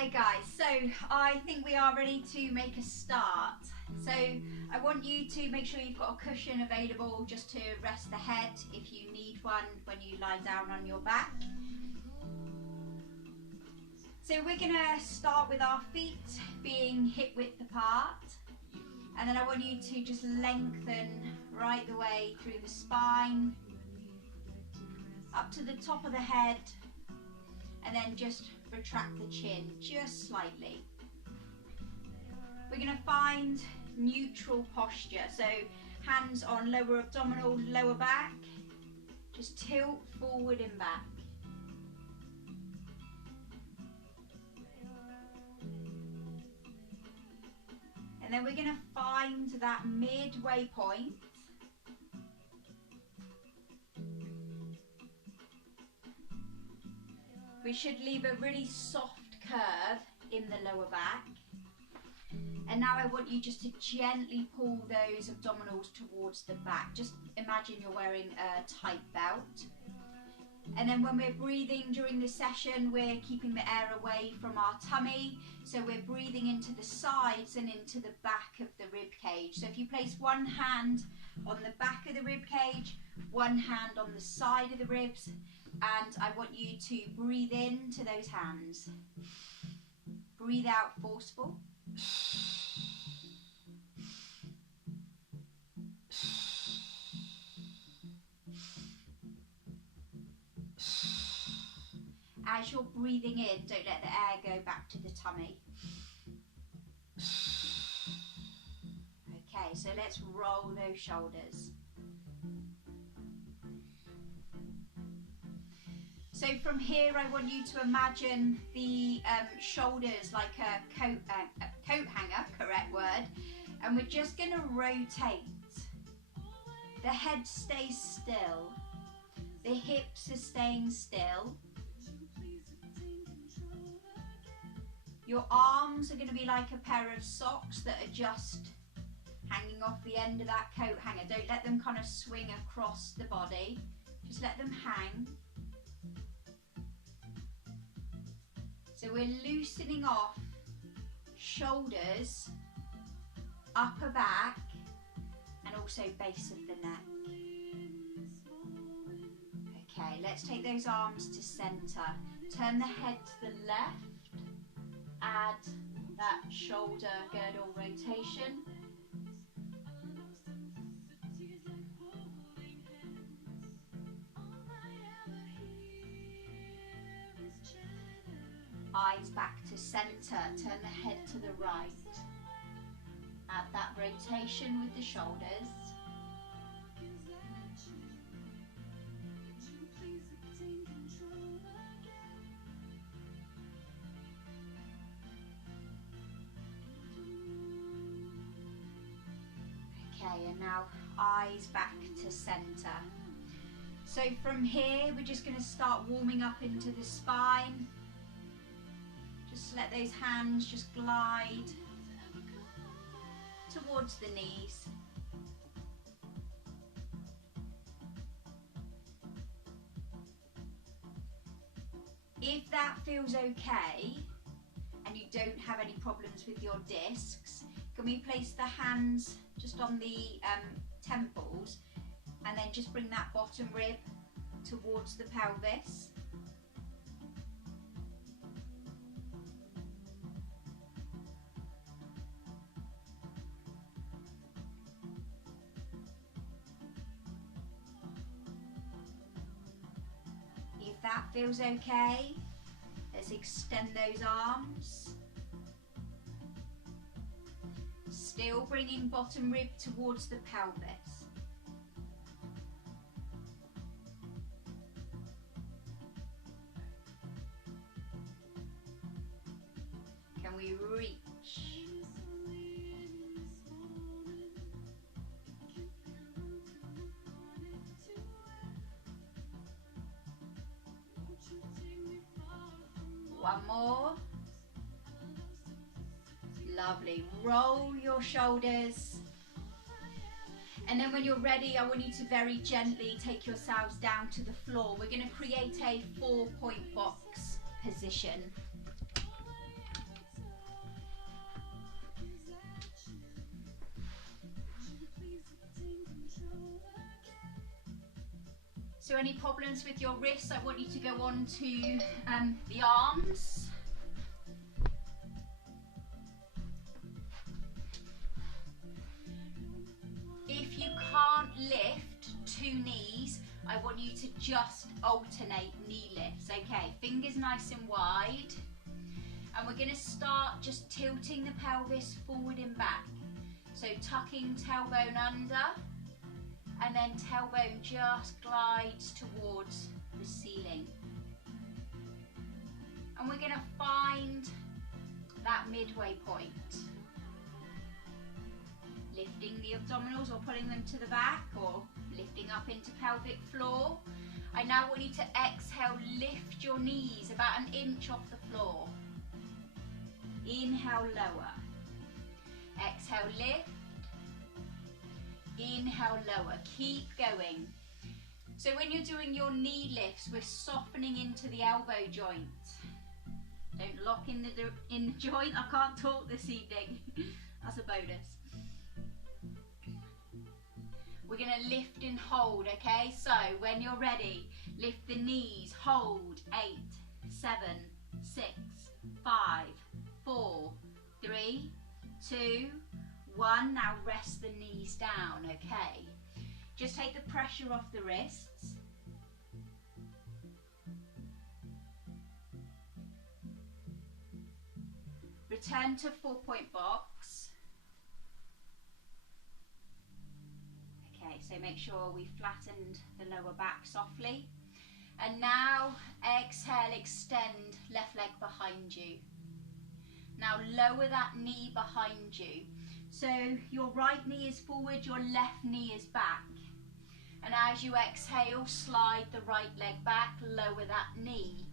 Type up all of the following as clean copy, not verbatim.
Hey guys, so I think we are ready to make a start. So I want you to make sure you've got a cushion available just to rest the head if you need one when you lie down on your back. So we're going to start with our feet being hip width apart, and then I want you to just lengthen right the way through the spine up to the top of the head, and then just retract the chin just slightly. We're going to find neutral posture, so hands on lower abdominal, lower back, just tilt forward and back. And then we're going to find that midway point. We should leave a really soft curve in the lower back. And now I want you just to gently pull those abdominals towards the back. Just imagine you're wearing a tight belt. And then when we're breathing during the session, we're keeping the air away from our tummy. So we're breathing into the sides and into the back of the rib cage. So if you place one hand on the back of the rib cage, one hand on the side of the ribs, and I want you to breathe into those hands. Breathe out forceful. As you're breathing in, don't let the air go back to the tummy. Okay, so let's roll those shoulders. So from here, I want you to imagine the shoulders like a coat hanger, correct word, and we're just going to rotate. The head stays still, the hips are staying still. Your arms are going to be like a pair of socks that are just hanging off the end of that coat hanger. Don't let them kind of swing across the body, just let them hang. So we're loosening off shoulders, upper back, and also base of the neck. Okay, let's take those arms to center. Turn the head to the left, add that shoulder girdle rotation. Eyes back to center, turn the head to the right. Add that rotation with the shoulders. Okay, and now eyes back to center. So from here, we're just going to start warming up into the spine. Just let those hands just glide towards the knees. If that feels okay and you don't have any problems with your discs, can we place the hands just on the temples and then just bring that bottom rib towards the pelvis? If that feels okay, let's extend those arms. Still bringing bottom rib towards the pelvis. Can we reach? One more. Lovely. Roll your shoulders. And then when you're ready, I want you to very gently take yourselves down to the floor. We're going to create a 4-point box position. So any problems with your wrists, I want you to go on to the arms. If you can't lift 2 knees, I want you to just alternate knee lifts. Okay, fingers nice and wide. And we're going to start just tilting the pelvis forward and back. So tucking tailbone under, and then tailbone just glides towards the ceiling. And we're going to find that midway point. Lifting the abdominals or pulling them to the back, or lifting up into pelvic floor. I now want you to exhale, lift your knees about 1 inch off the floor. Inhale, lower. Exhale, lift. Inhale, lower. Keep going. So when you're doing your knee lifts, we're softening into the elbow joint. Don't lock in the joint. I can't talk this evening. That's a bonus. We're going to lift and hold, okay? So when you're ready, lift the knees, hold, 8, 7, 6, 5, 4, 3, 2, 1. Now rest the knees down, okay? Just take the pressure off the wrists. Return to 4-point box. Okay, so make sure we flattened the lower back softly. And now exhale, extend left leg behind you. Now lower that knee behind you. So your right knee is forward, your left knee is back. And as you exhale, slide the right leg back, lower that knee.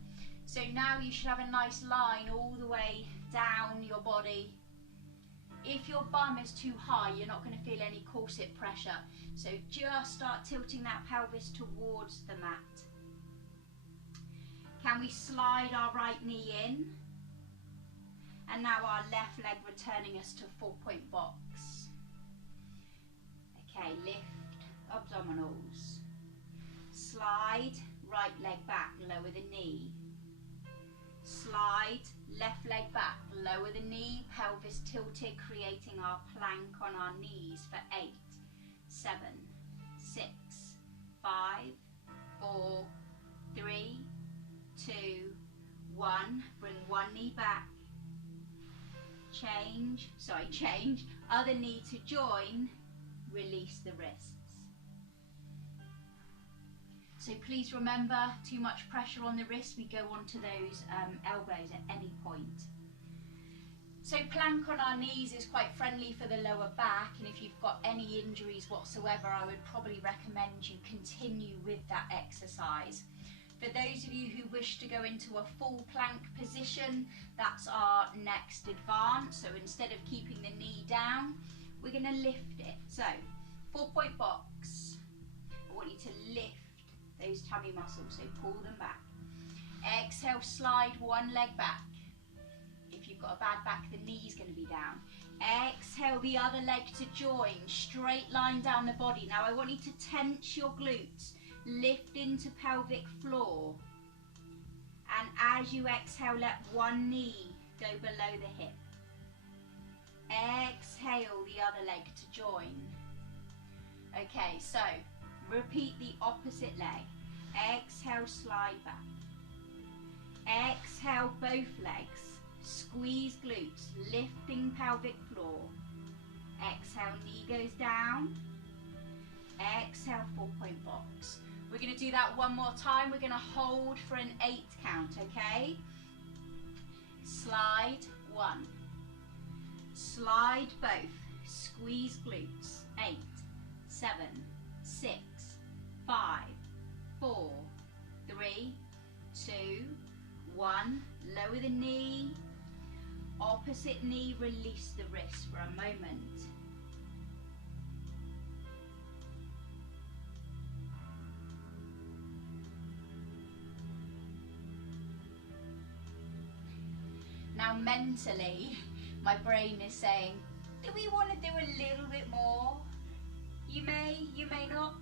So now you should have a nice line all the way down your body. If your bum is too high, you're not going to feel any corset pressure. So just start tilting that pelvis towards the mat. Can we slide our right knee in? And now our left leg returning us to 4-point box. Okay, lift abdominals. Slide right leg back, lower the knee. Slide left leg back, lower the knee, pelvis tilted, creating our plank on our knees for 8, 7, 6, 5, 4, 3, 2, 1. Bring one knee back. Change, other knee to join, release the wrists. So please remember, too much pressure on the wrist, we go onto those elbows at any point. So plank on our knees is quite friendly for the lower back, and if you've got any injuries whatsoever, I would probably recommend you continue with that exercise. For those of you who wish to go into a full plank position, that's our next advance. So instead of keeping the knee down, we're going to lift it. So 4-point box. I want you to lift those tummy muscles, so pull them back. Exhale, slide one leg back. If you've got a bad back, the knee's going to be down. Exhale the other leg to join, straight line down the body. Now I want you to tense your glutes. Lift into pelvic floor, and as you exhale, let one knee go below the hip. Exhale the other leg to join. Okay, so repeat the opposite leg. Exhale, slide back. Exhale both legs, squeeze glutes, lifting pelvic floor. Exhale, knee goes down. Exhale, 4-point box. We're going to do that one more time. We're going to hold for an 8 count, okay? Slide 1. Slide both. Squeeze glutes. 8, 7, 6, 5, 4, 3, 2, 1. Lower the knee. Opposite knee, release the wrist for a moment. Now mentally, my brain is saying, do we want to do a little bit more? You may not.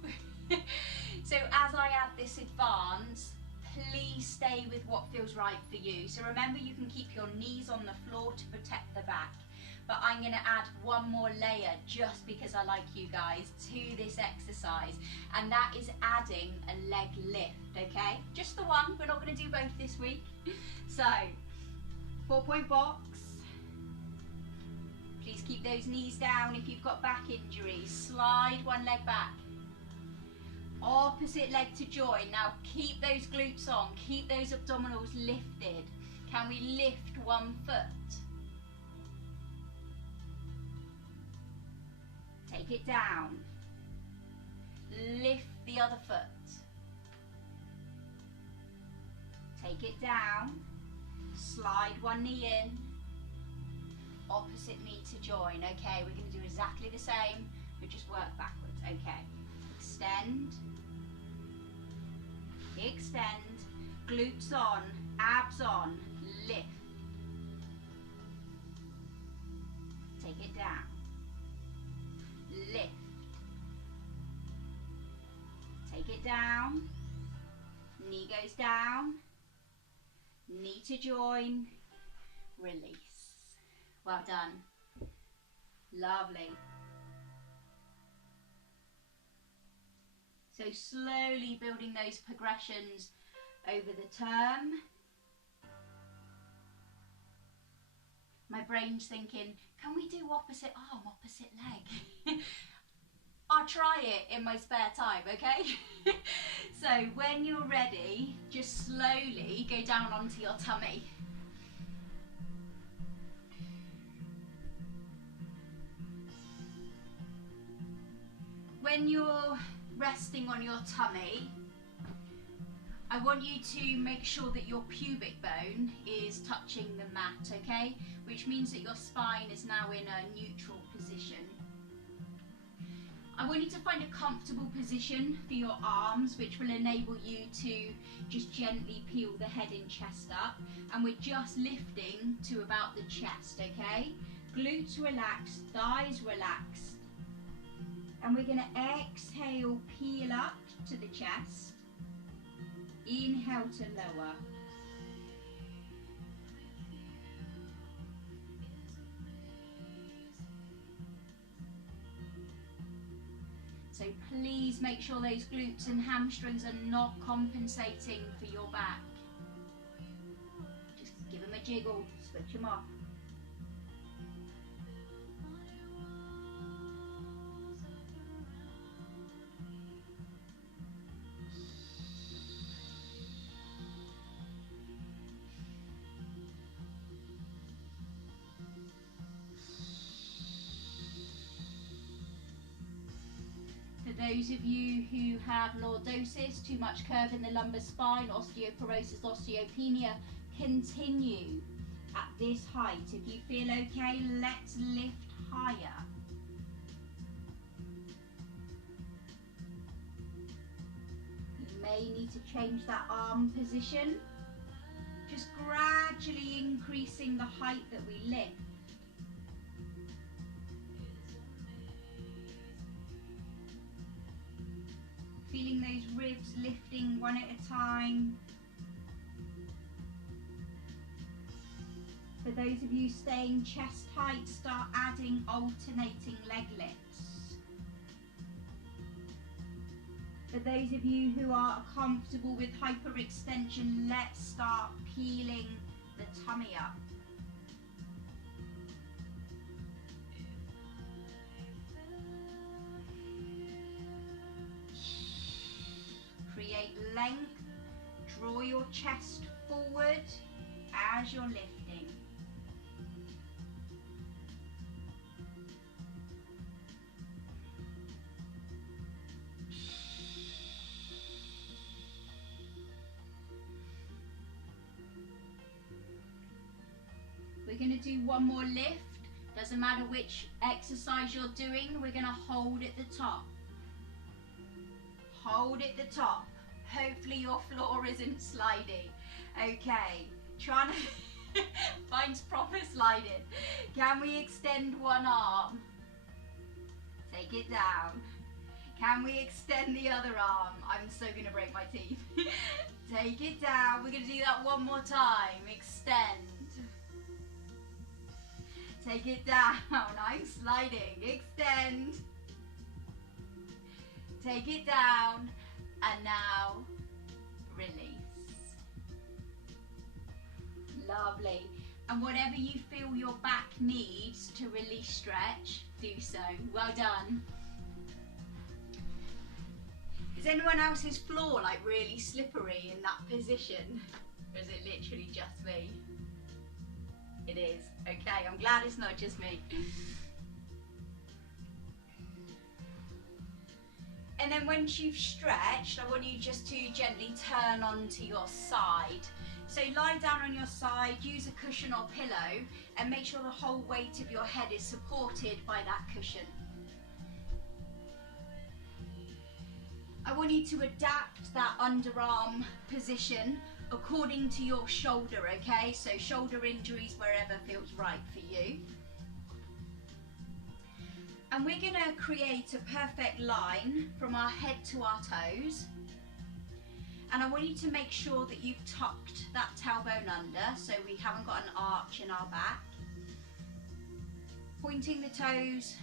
So as I add this advance, please stay with what feels right for you. So remember, you can keep your knees on the floor to protect the back, but I'm going to add one more layer just because I like you guys to this exercise, and that is adding a leg lift, okay? Just the one, we're not going to do both this week. So 4-point box. Please keep those knees down if you've got back injuries. Slide one leg back. Opposite leg to join. Now keep those glutes on, keep those abdominals lifted. Can we lift one foot? Take it down. Lift the other foot. Take it down. Slide one knee in. Opposite knee to join. Okay, we're going to do exactly the same, but just work backwards. Okay, extend, extend, glutes on, abs on, lift. Take it down, lift. Take it down, knee goes down, knee to join, release. Well done. Lovely. So slowly building those progressions over the term. My brain's thinking, can we do opposite arm, opposite leg? I'll try it in my spare time, okay? So when you're ready, just slowly go down onto your tummy. When you're resting on your tummy, I want you to make sure that your pubic bone is touching the mat, okay? Which means that your spine is now in a neutral position. I want you to find a comfortable position for your arms, which will enable you to just gently peel the head and chest up. And we're just lifting to about the chest, okay? Glutes relaxed, thighs relaxed. And we're going to exhale, peel up to the chest. Inhale to lower. So please make sure those glutes and hamstrings are not compensating for your back. Just give them a jiggle, switch them off. Those of you who have lordosis, too much curve in the lumbar spine, osteoporosis, osteopenia, continue at this height. If you feel okay, let's lift higher. You may need to change that arm position, just gradually increasing the height that we lift. Feeling those ribs lifting one at a time. For those of you staying chest height, start adding alternating leg lifts. For those of you who are comfortable with hyperextension, let's start peeling the tummy up. Create length, draw your chest forward as you're lifting. We're going to do one more lift. Doesn't matter which exercise you're doing, we're going to hold at the top. Hold at the top. Hopefully your floor isn't sliding. Okay, trying to find proper sliding. Can we extend one arm? Take it down. Can we extend the other arm? I'm so gonna break my teeth. Take it down. We're gonna do that one more time. Extend. Take it down. I'm sliding. Extend. Take it down. And now release. Lovely. And whatever you feel your back needs to release stretch, do so. Well done. Is anyone else's floor like really slippery in that position? Or is it literally just me? It is. Okay, I'm glad it's not just me. And then once you've stretched, I want you just to gently turn onto your side. So lie down on your side, use a cushion or pillow, and make sure the whole weight of your head is supported by that cushion. I want you to adapt that underarm position according to your shoulder, okay? So shoulder injuries wherever feels right for you. And we're gonna create a perfect line from our head to our toes. And I want you to make sure that you've tucked that tailbone under so we haven't got an arch in our back. Pointing the toes,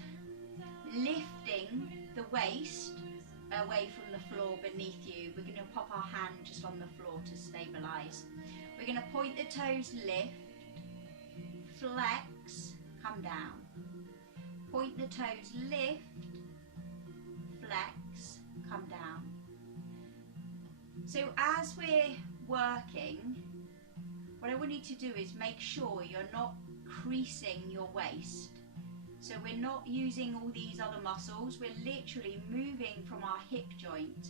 lifting the waist away from the floor beneath you. We're going to pop our hand just on the floor to stabilise. We're going to point the toes, lift, flex, come down. Point the toes, lift, flex, come down. So as we're working, what I want you to do is make sure you're not creasing your waist. So we're not using all these other muscles, we're literally moving from our hip joint.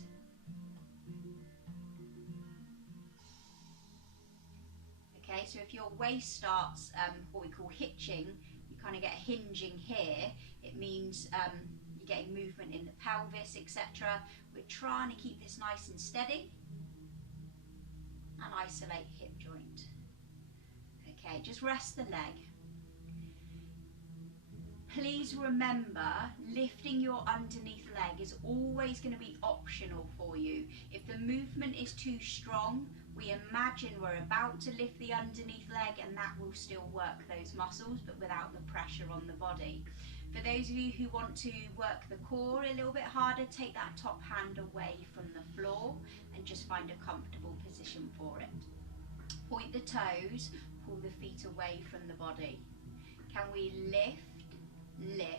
Okay, so if your waist starts what we call hitching, you kind of get a hinging here, it means you're getting movement in the pelvis, etc. We're trying to keep this nice and steady and isolate hip joint. Okay, just rest the leg. Please remember, lifting your underneath leg is always going to be optional for you. If the movement is too strong, we imagine we're about to lift the underneath leg and that will still work those muscles, but without the pressure on the body. For those of you who want to work the core a little bit harder, take that top hand away from the floor and just find a comfortable position for it. Point the toes, pull the feet away from the body. Can we lift? Lift,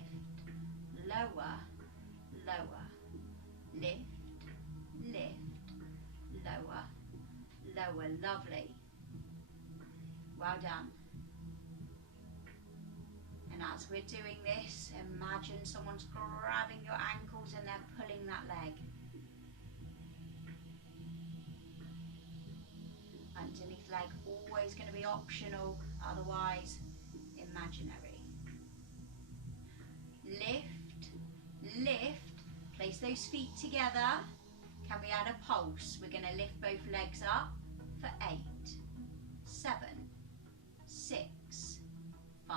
lower, lower, lift, lift, lower, lower, lovely. Well done. And as we're doing this, imagine someone's grabbing your ankles and they're pulling that leg. Underneath leg, always going to be optional, otherwise imaginary. Lift, lift, place those feet together. Can we add a pulse? We're going to lift both legs up for 8, 7, 6, 5,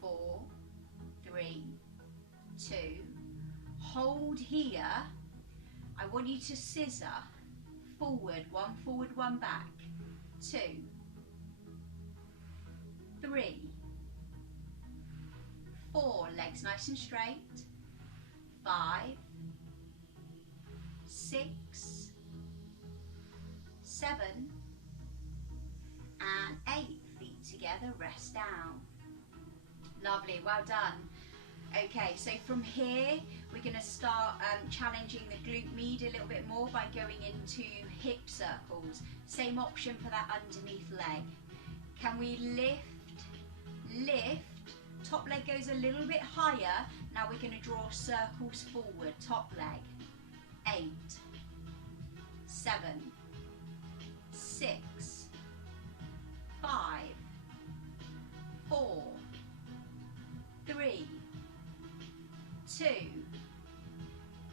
4, 3, 2. Hold here. I want you to scissor forward, one back. 2, 3, 4, legs nice and straight. 5, 6, 7, and 8. Feet together, rest down. Lovely, well done. Okay, so from here we're going to start challenging the glute med a little bit more by going into hip circles. Same option for that underneath leg. Can we lift, lift? Top leg goes a little bit higher. Now we're going to draw circles forward. Top leg. 8, 7, 6, 5, 4, 3, 2.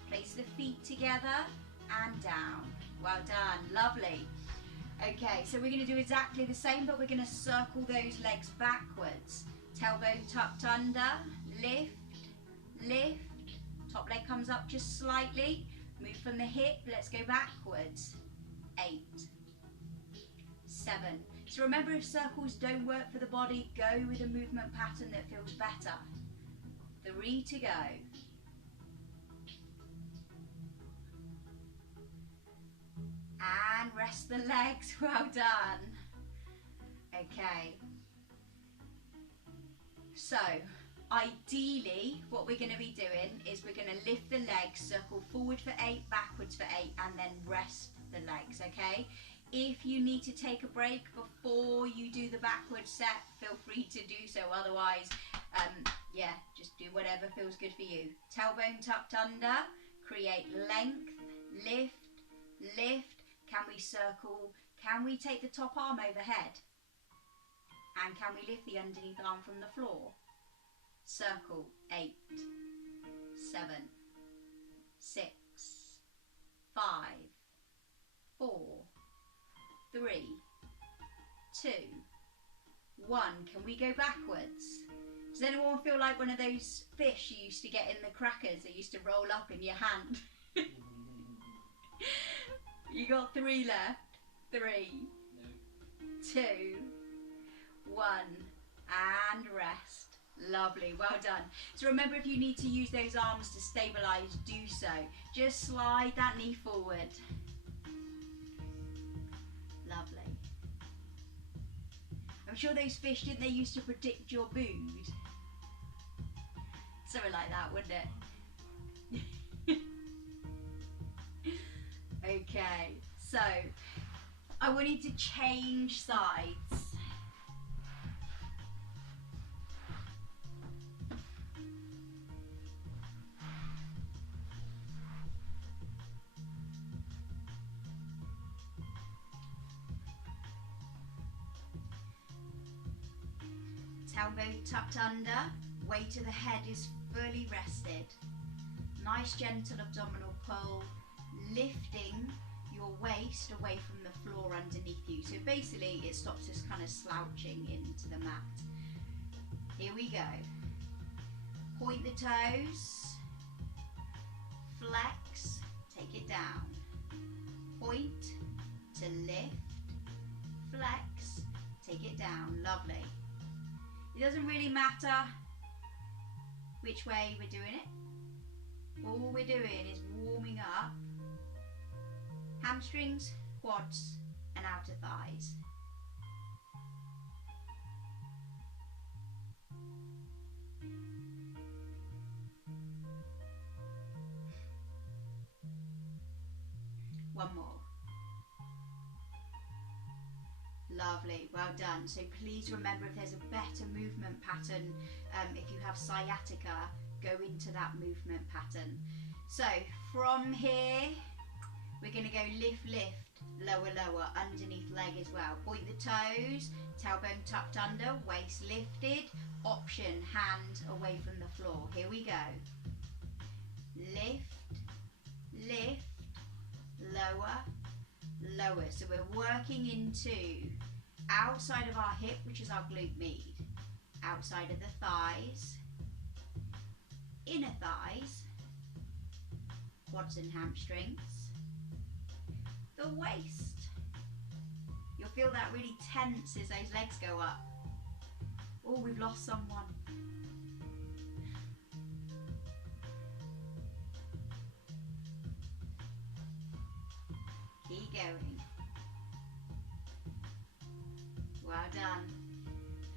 Place the feet together and down. Well done. Lovely. Okay, so we're going to do exactly the same, but we're going to circle those legs backwards. Tailbone tucked under, lift, lift, Top leg comes up just slightly. Move from the hip, let's go backwards. 8, 7. So remember, if circles don't work for the body, go with a movement pattern that feels better. 3 to go. And rest the legs, well done. Okay. So, ideally, what we're going to be doing is we're going to lift the legs, circle forward for 8, backwards for 8, and then rest the legs, okay? If you need to take a break before you do the backward set, feel free to do so. Otherwise, yeah, just do whatever feels good for you. Tailbone tucked under, create length, lift, lift. Can we circle? Can we take the top arm overhead? And can we lift the underneath arm from the floor? Circle. 8, 7, 6, 5, 4, 3, 2, 1. Can we go backwards? Does anyone feel like one of those fish you used to get in the crackers that used to roll up in your hand? You got 3 left. 3, 2, 1, and rest. Lovely, well done. So remember, if you need to use those arms to stabilise, do so. Just slide that knee forward. Lovely. I'm sure those fish, didn't they used to predict your mood? Something like that, wouldn't it? Okay, so I want you to change sides. Tailbone tucked under, weight of the head is fully rested. Nice gentle abdominal pull, lifting your waist away from the floor underneath you. So basically it stops us kind of slouching into the mat. Here we go. Point the toes, flex, take it down. Point to lift, flex, take it down. Lovely. It doesn't really matter which way we're doing it. All we're doing is warming up hamstrings, quads, and outer thighs. One more. Lovely, well done. So please remember, if there's a better movement pattern, if you have sciatica, go into that movement pattern. So from here, we're going to go lift, lift, lower, lower, underneath leg as well. Point the toes, tailbone tucked under, waist lifted, option, hand away from the floor. Here we go. Lift, lift, lower, lower. So we're working into outside of our hip, which is our glute med, outside of the thighs, inner thighs, quads and hamstrings, the waist. You'll feel that really tense as those legs go up. Oh, we've lost someone. Keep going. Well done.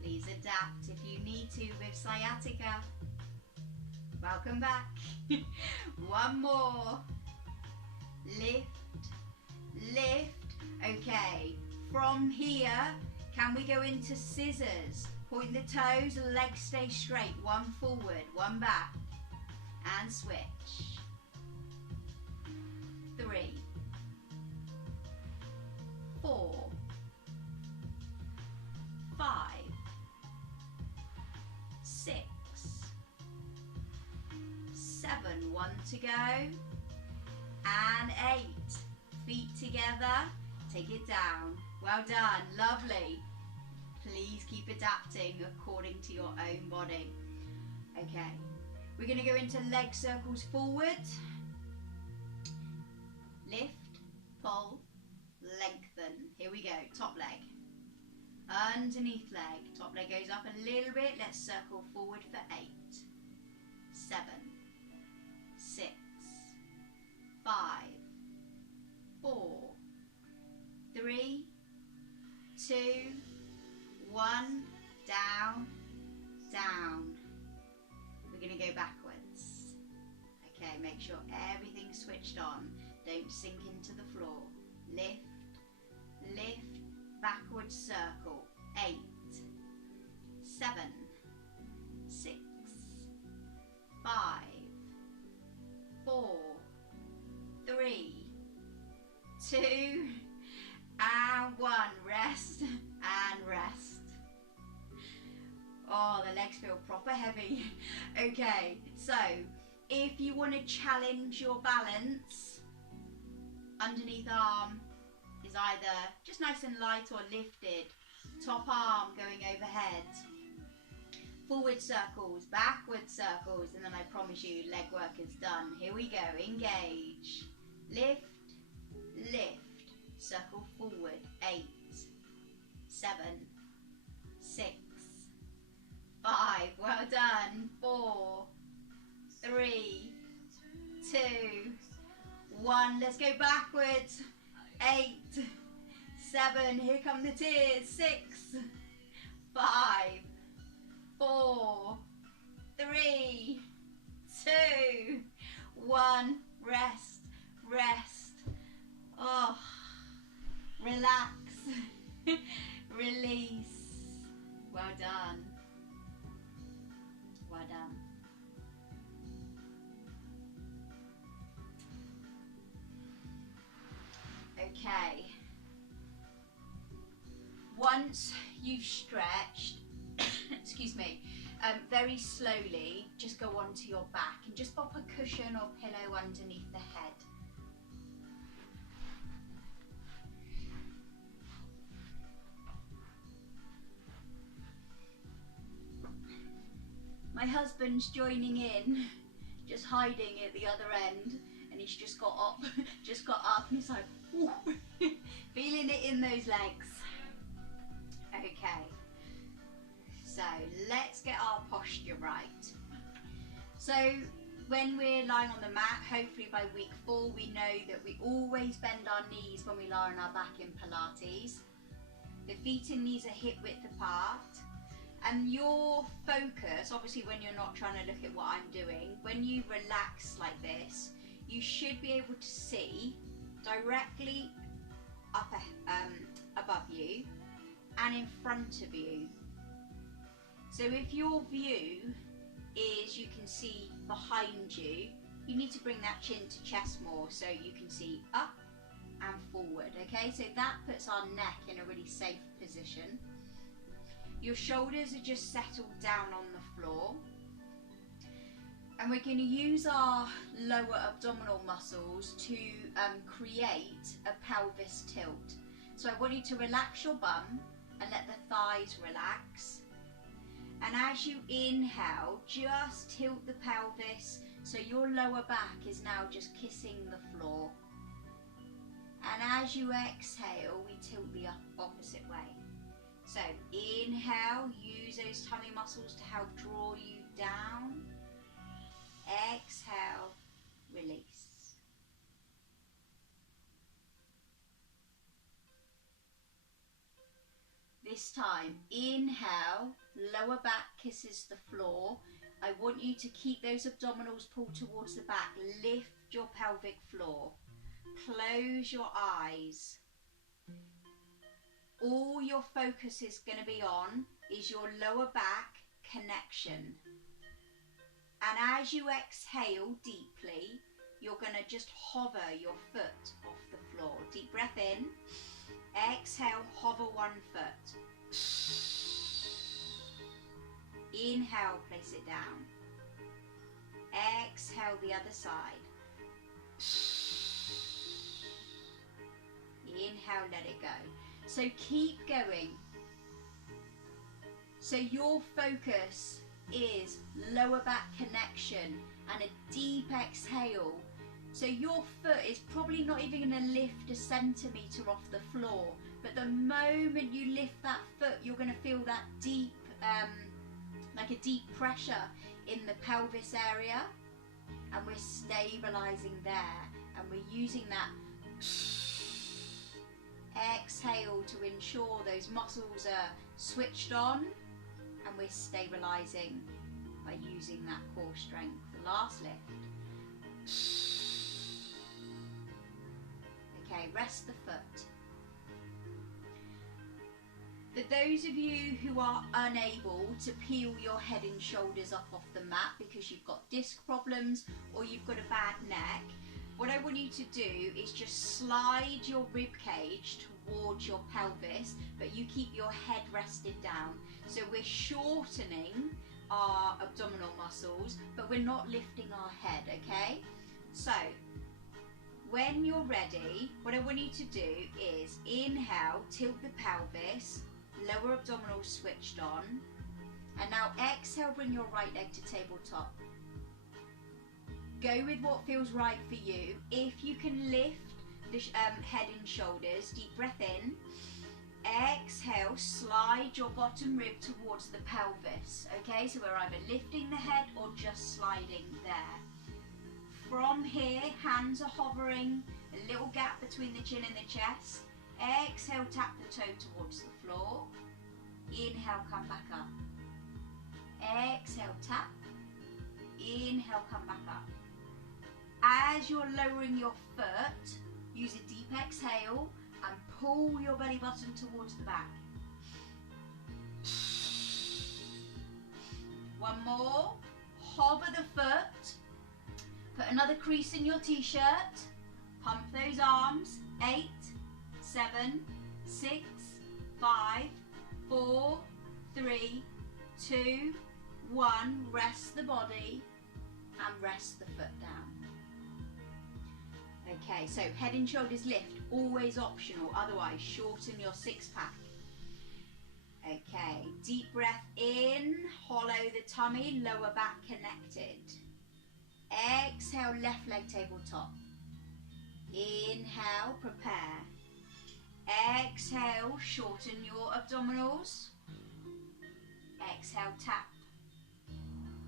Please adapt if you need to with sciatica. Welcome back. One more. Lift, lift. Okay, from here, can we go into scissors? Point the toes, legs stay straight. One forward, one back. And switch. 3, 4, 5, 6, 7, 1 to go, and 8. Feet together, take it down. Well done, lovely. Please keep adapting according to your own body. Okay, We're going to go into leg circles forward. Lift, pull, lengthen. Here we go. Top leg. Underneath leg. Top leg goes up a little bit. Let's circle forward for 8, 7, 6, 5, 4, 3, 2, 1. Down, down. We're going to go backwards. Okay, make sure everything's switched on. Don't sink into the floor. Lift, lift, backwards circle. 8, 7, 6, 5, 4, 3, 2, and 1. Rest and rest. Oh, the legs feel proper heavy. Okay, so if you want to challenge your balance, underneath arm is either just nice and light or lifted. Top arm going overhead. Forward circles, backward circles, and then I promise you leg work is done. Here we go, engage. Lift, lift, circle forward. 8, 7, 6, 5, well done. 4, 3, 2, 1. Let's go backwards. 8, 7, here come the tears. 6, 5, 4, 3, 2, 1. Rest, rest. Oh, relax, release. Well done. Well done. Okay. Once you've stretched, excuse me, very slowly, just go onto your back and just pop a cushion or pillow underneath the head. My husband's joining in, just hiding at the other end, and he's just got up, and he's like, ooh, feeling it in those legs. Okay, so let's get our posture right. So when we're lying on the mat, hopefully by week 4, we know that we always bend our knees when we lie on our back in Pilates. The feet and knees are hip width apart. And your focus, obviously when you're not trying to look at what I'm doing, when you relax like this, you should be able to see directly up above you and in front of you. So if your view is you can see behind you, you need to bring that chin to chest more so you can see up and forward, okay? So that puts our neck in a really safe position. Your shoulders are just settled down on the floor. And we're going to use our lower abdominal muscles to create a pelvis tilt. So I want you to relax your bum and let the thighs relax. And as you inhale, just tilt the pelvis so your lower back is now just kissing the floor. And as you exhale, we tilt the opposite way. So inhale, use those tummy muscles to help draw you down. Exhale, release. This time, inhale, lower back kisses the floor. I want you to keep those abdominals pulled towards the back. Lift your pelvic floor. Close your eyes. All your focus is going to be on is your lower back connection. And as you exhale deeply, you're going to just hover your foot off the floor. Deep breath in. Exhale, hover one foot. Inhale, place it down. Exhale the other side. Inhale, let it go. So keep going. So your focus is lower back connection and a deep exhale. So your foot is probably not even going to lift a centimetre off the floor, but the moment you lift that foot, you're going to feel that deep, like a deep pressure in the pelvis area, and we're stabilising there, and we're using that exhale to ensure those muscles are switched on, and we're stabilising by using that core strength. The last lift. Okay, rest the foot. For those of you who are unable to peel your head and shoulders up off the mat because you've got disc problems or you've got a bad neck, what I want you to do is just slide your rib cage towards your pelvis, but you keep your head rested down. So we're shortening our abdominal muscles, but we're not lifting our head, okay? So when you're ready, what I want you to do is inhale, tilt the pelvis, lower abdominals switched on, and now exhale, bring your right leg to tabletop. Go with what feels right for you. If you can lift the head and shoulders, deep breath in, exhale, slide your bottom rib towards the pelvis, okay? So we're either lifting the head or just sliding there. From here, hands are hovering, a little gap between the chin and the chest. Exhale, tap the toe towards the floor. Inhale, come back up. Exhale, tap. Inhale, come back up. As you're lowering your foot, use a deep exhale and pull your belly button towards the back. One more. Hover the foot. Put another crease in your t-shirt. Pump those arms. 8, 7, 6, 5, 4, 3, 2, 1. Rest the body and rest the foot down. Okay, so head and shoulders lift, always optional, otherwise shorten your six pack. Okay, deep breath in, hollow the tummy, lower back connected. Exhale, left leg tabletop. Inhale, prepare. Exhale, shorten your abdominals. Exhale, tap.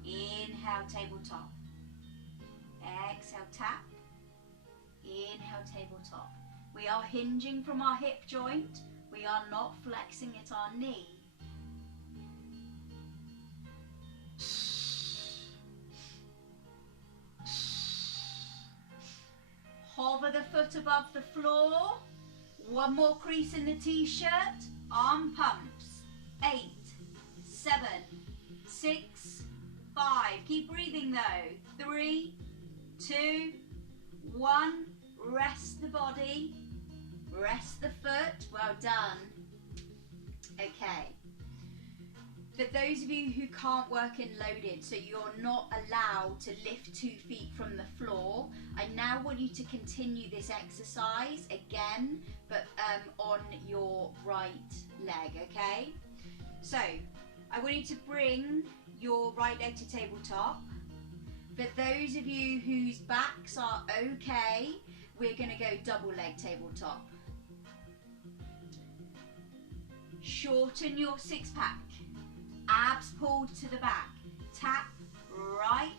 Inhale, tabletop. Exhale, tap. Inhale, tabletop. We are hinging from our hip joint. We are not flexing at our knee. Hover the foot above the floor. One more crease in the t-shirt. Arm pumps. 8, 7, 6, 5. Keep breathing though. 3, 2, 1. Rest the body. Rest the foot. Well done. Okay. For those of you who can't work in loaded, so you're not allowed to lift 2 feet from the floor, I now want you to continue this exercise again, but on your right leg, okay? So, I want you to bring your right leg to tabletop. For those of you whose backs are okay, we're going to go double leg tabletop. Shorten your six pack. Abs pulled to the back. Tap right,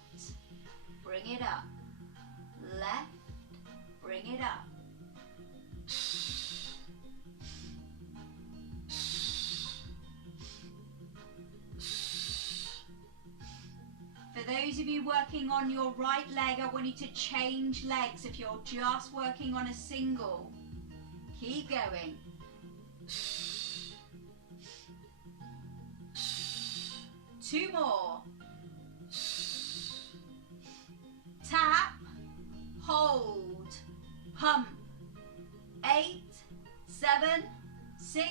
bring it up. Left, bring it up. For those of you working on your right leg, I want you to change legs if you're just working on a single. Keep going. Two more. Tap, hold, pump. 8, 7, 6,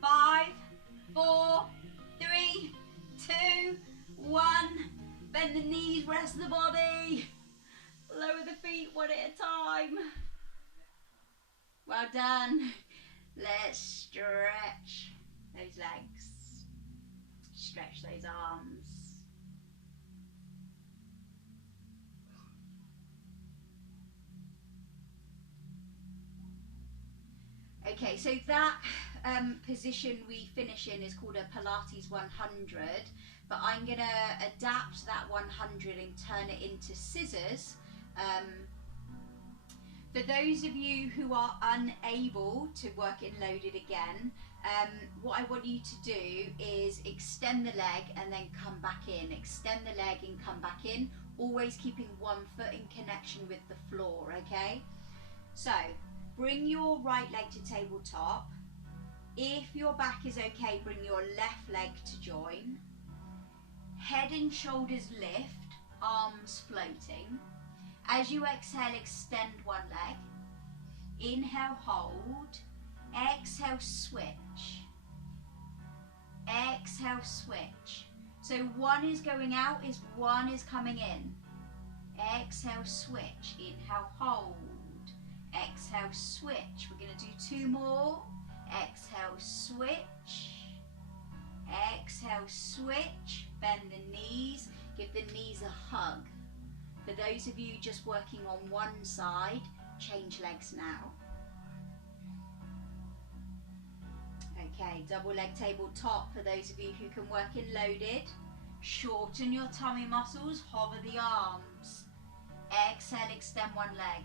5, 4, 3, 2, 1. Bend the knees, rest the body. Lower the feet one at a time. Well done. Let's stretch those legs. Stretch those arms. Okay, so that position we finish in is called a Pilates 100, but I'm going to adapt that 100 and turn it into scissors. For those of you who are unable to work in loaded again, what I want you to do is extend the leg and then come back in. Extend the leg and come back in, always keeping one foot in connection with the floor, okay? So, bring your right leg to tabletop. If your back is okay, bring your left leg to join. Head and shoulders lift, arms floating. As you exhale, extend one leg. Inhale, hold. Exhale, switch. Exhale, switch. So one is going out, one is coming in. Exhale, switch. Inhale, hold. Exhale, switch. We're going to do two more. Exhale, switch. Exhale, switch. Bend the knees. Give the knees a hug. For those of you just working on one side, change legs now. Okay, double leg tabletop for those of you who can work in loaded. Shorten your tummy muscles, hover the arms. Exhale, extend one leg.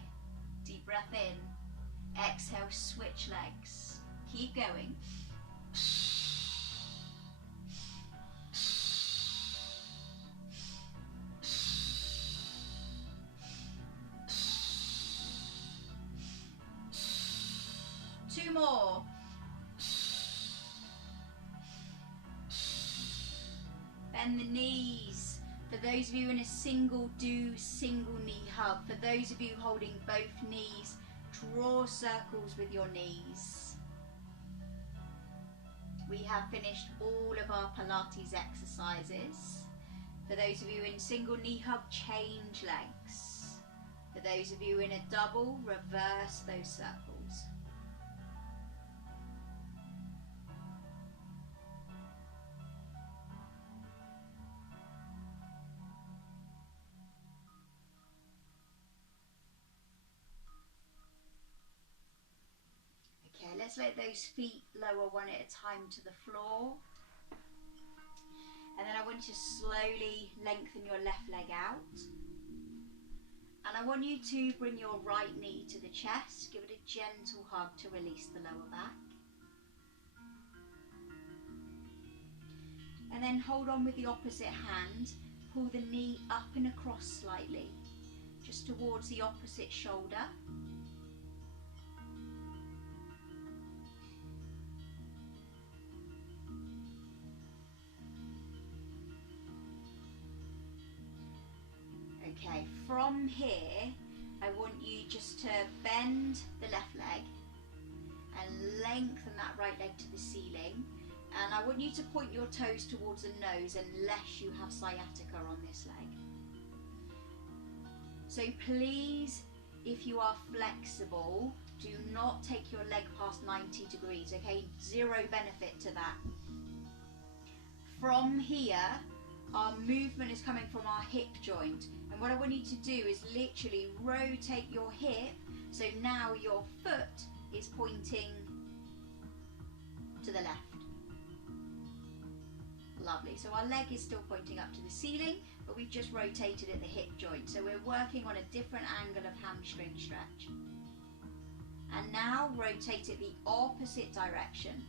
Deep breath in. Exhale, switch legs. Keep going. Two more. Bend the knees. For those of you in a single, do single knee hug. For those of you holding both knees, draw circles with your knees. We have finished all of our Pilates exercises. For those of you in single knee hug, change legs. For those of you in a double, reverse those circles. Let's let those feet lower one at a time to the floor. And then I want you to slowly lengthen your left leg out. And I want you to bring your right knee to the chest. Give it a gentle hug to release the lower back. And then hold on with the opposite hand. Pull the knee up and across slightly, just towards the opposite shoulder. Okay, from here, I want you just to bend the left leg and lengthen that right leg to the ceiling. And I want you to point your toes towards the nose unless you have sciatica on this leg. So please, if you are flexible, do not take your leg past 90 degrees, okay? Zero benefit to that. From here, our movement is coming from our hip joint. And what I want you to do is literally rotate your hip, so now your foot is pointing to the left. Lovely. So our leg is still pointing up to the ceiling, but we've just rotated at the hip joint. So we're working on a different angle of hamstring stretch. And now rotate it the opposite direction.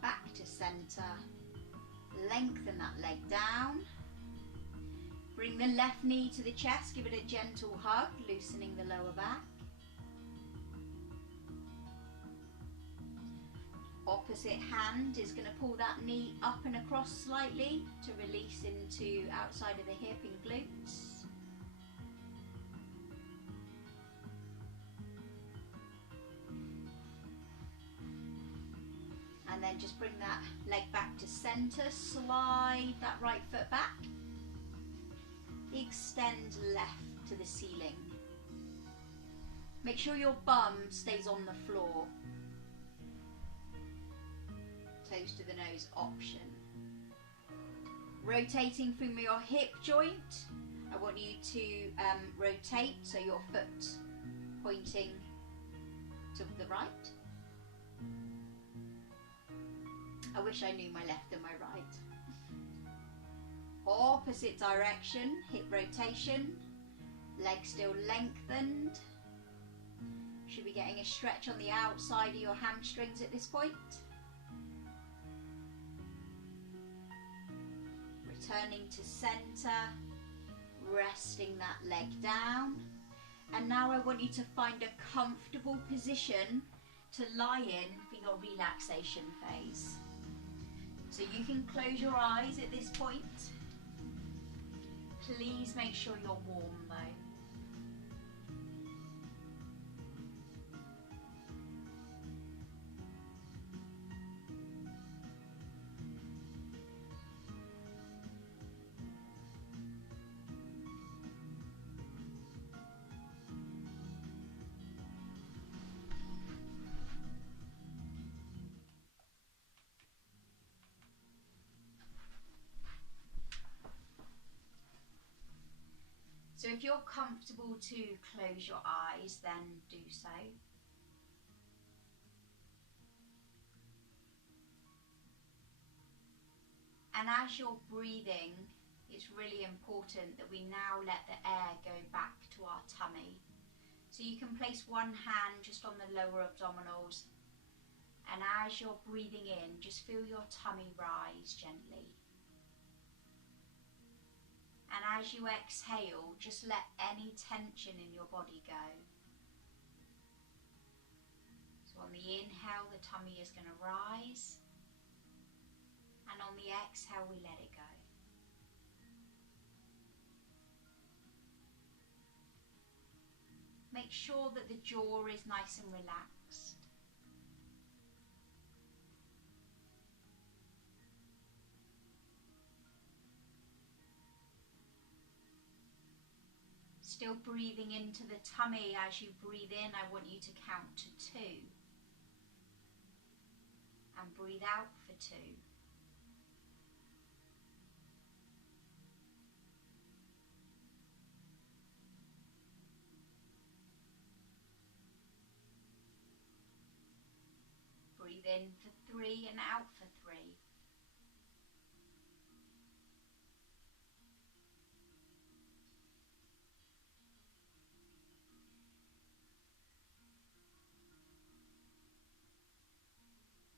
Back to center. Lengthen that leg down. Bring the left knee to the chest, give it a gentle hug, loosening the lower back. Opposite hand is going to pull that knee up and across slightly to release into outside of the hip and glutes. And then just bring that leg back to center, slide that right foot back. Extend left to the ceiling. Make sure your bum stays on the floor. Toes to the nose option. Rotating from your hip joint, I want you to rotate so your foot pointing to the right. I wish I knew my left and my right. Opposite direction, hip rotation, leg still lengthened. Should be getting a stretch on the outside of your hamstrings at this point. Returning to center, resting that leg down. And now I want you to find a comfortable position to lie in for your relaxation phase. So you can close your eyes at this point. Please make sure you're warm though. So if you're comfortable to close your eyes, then do so. And as you're breathing, it's really important that we now let the air go back to our tummy. So you can place one hand just on the lower abdominals, and as you're breathing in, just feel your tummy rise gently. And as you exhale, just let any tension in your body go. So on the inhale, the tummy is going to rise. And on the exhale, we let it go. Make sure that the jaw is nice and relaxed. Still breathing into the tummy. As you breathe in, I want you to count to 2. And breathe out for 2. Breathe in for 3 and out for 3.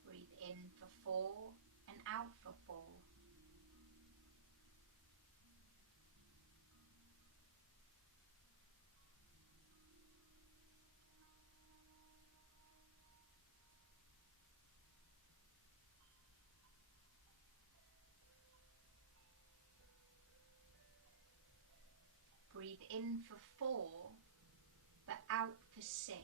Breathe in for 4 and out for 4. Breathe in for 4, but out for 6.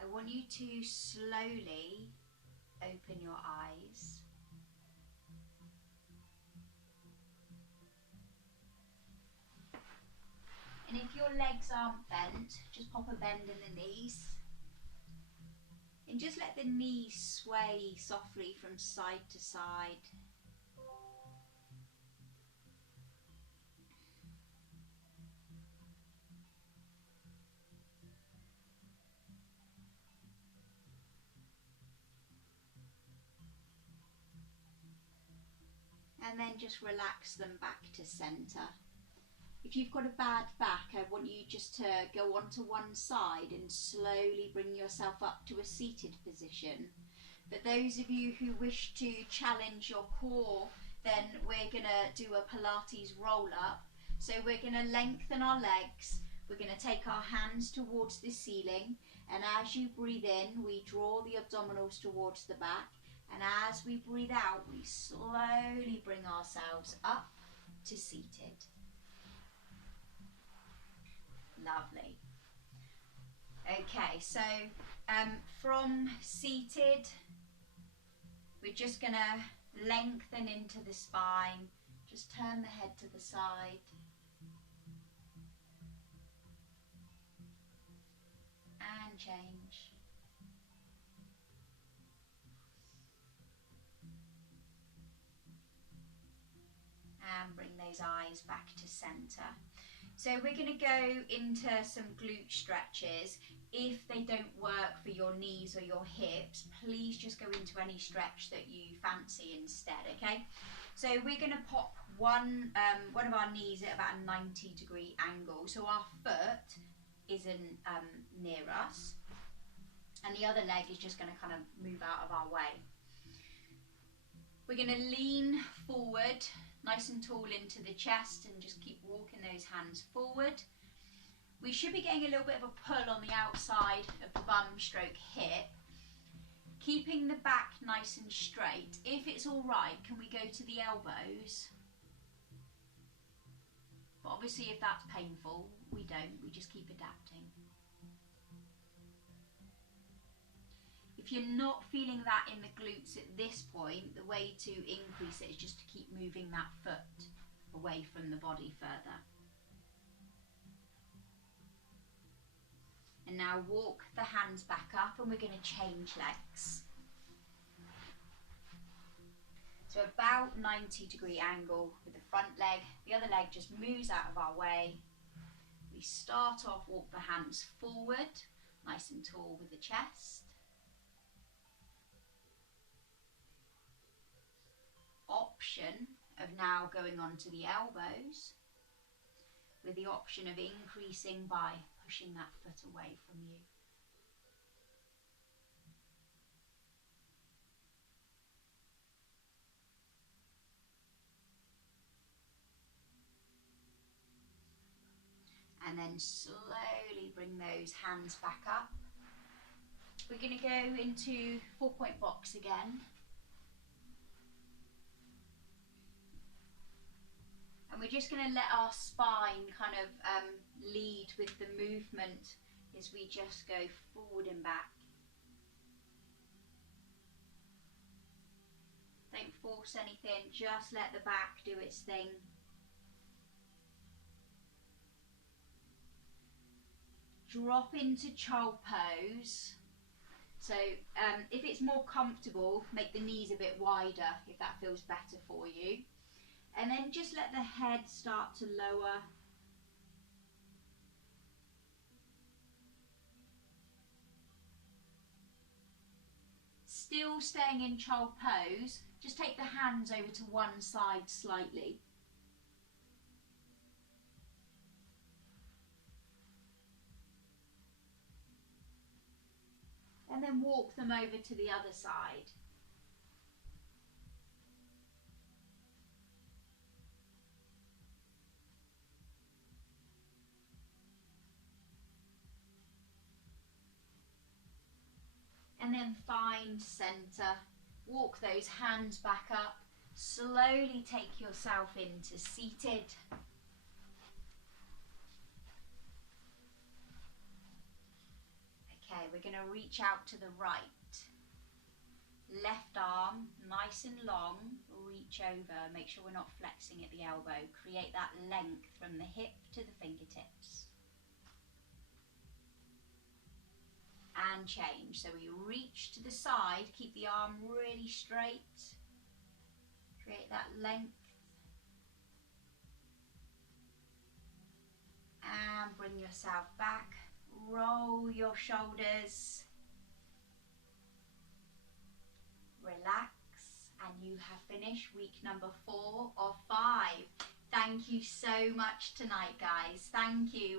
I want you to slowly open your eyes. And if your legs aren't bent, just pop a bend in the knees. And just let the knees sway softly from side to side. And then just relax them back to center. If you've got a bad back, I want you just to go onto one side and slowly bring yourself up to a seated position. But those of you who wish to challenge your core, then we're going to do a Pilates roll up. So we're going to lengthen our legs, we're going to take our hands towards the ceiling, and as you breathe in, we draw the abdominals towards the back, and as we breathe out, we slowly bring ourselves up to seated. Lovely. Okay, so from seated, we're just going to lengthen into the spine, just turn the head to the side. And change. And bring those eyes back to center. So we're going to go into some glute stretches. If they don't work for your knees or your hips, please just go into any stretch that you fancy instead, okay? So we're going to pop one of our knees at about a 90-degree angle, so our foot isn't near us, and the other leg is just going to kind of move out of our way. We're going to lean forward nice and tall into the chest and just keep walking those hands forward. We should be getting a little bit of a pull on the outside of the bum stroke hip, keeping the back nice and straight. If it's all right, can we go to the elbows? But obviously if that's painful, we don't, we just keep adapting. If you're not feeling that in the glutes at this point, the way to increase it is just to keep moving that foot away from the body further. And now walk the hands back up, and we're going to change legs. So about 90-degree angle with the front leg, the other leg just moves out of our way. We start off, walk the hands forward, nice and tall with the chest. Option of now going on to the elbows, with the option of increasing by pushing that foot away from you. And then slowly bring those hands back up. We're going to go into 4-point box again. And we're just going to let our spine kind of lead with the movement as we just go forward and back. Don't force anything, just let the back do its thing. Drop into child pose. So if it's more comfortable, make the knees a bit wider if that feels better for you. And then just let the head start to lower. Still staying in child pose, just take the hands over to one side slightly. And then walk them over to the other side. And then find center, walk those hands back up, slowly take yourself into seated. Okay, we're going to reach out to the right. Left arm, nice and long, reach over, make sure we're not flexing at the elbow. Create that length from the hip to the fingertips. And change. So we reach to the side, keep the arm really straight, create that length, and bring yourself back, roll your shoulders, relax, and you have finished week number 4 of 5. Thank Thank you so much tonight, guys. Thank you.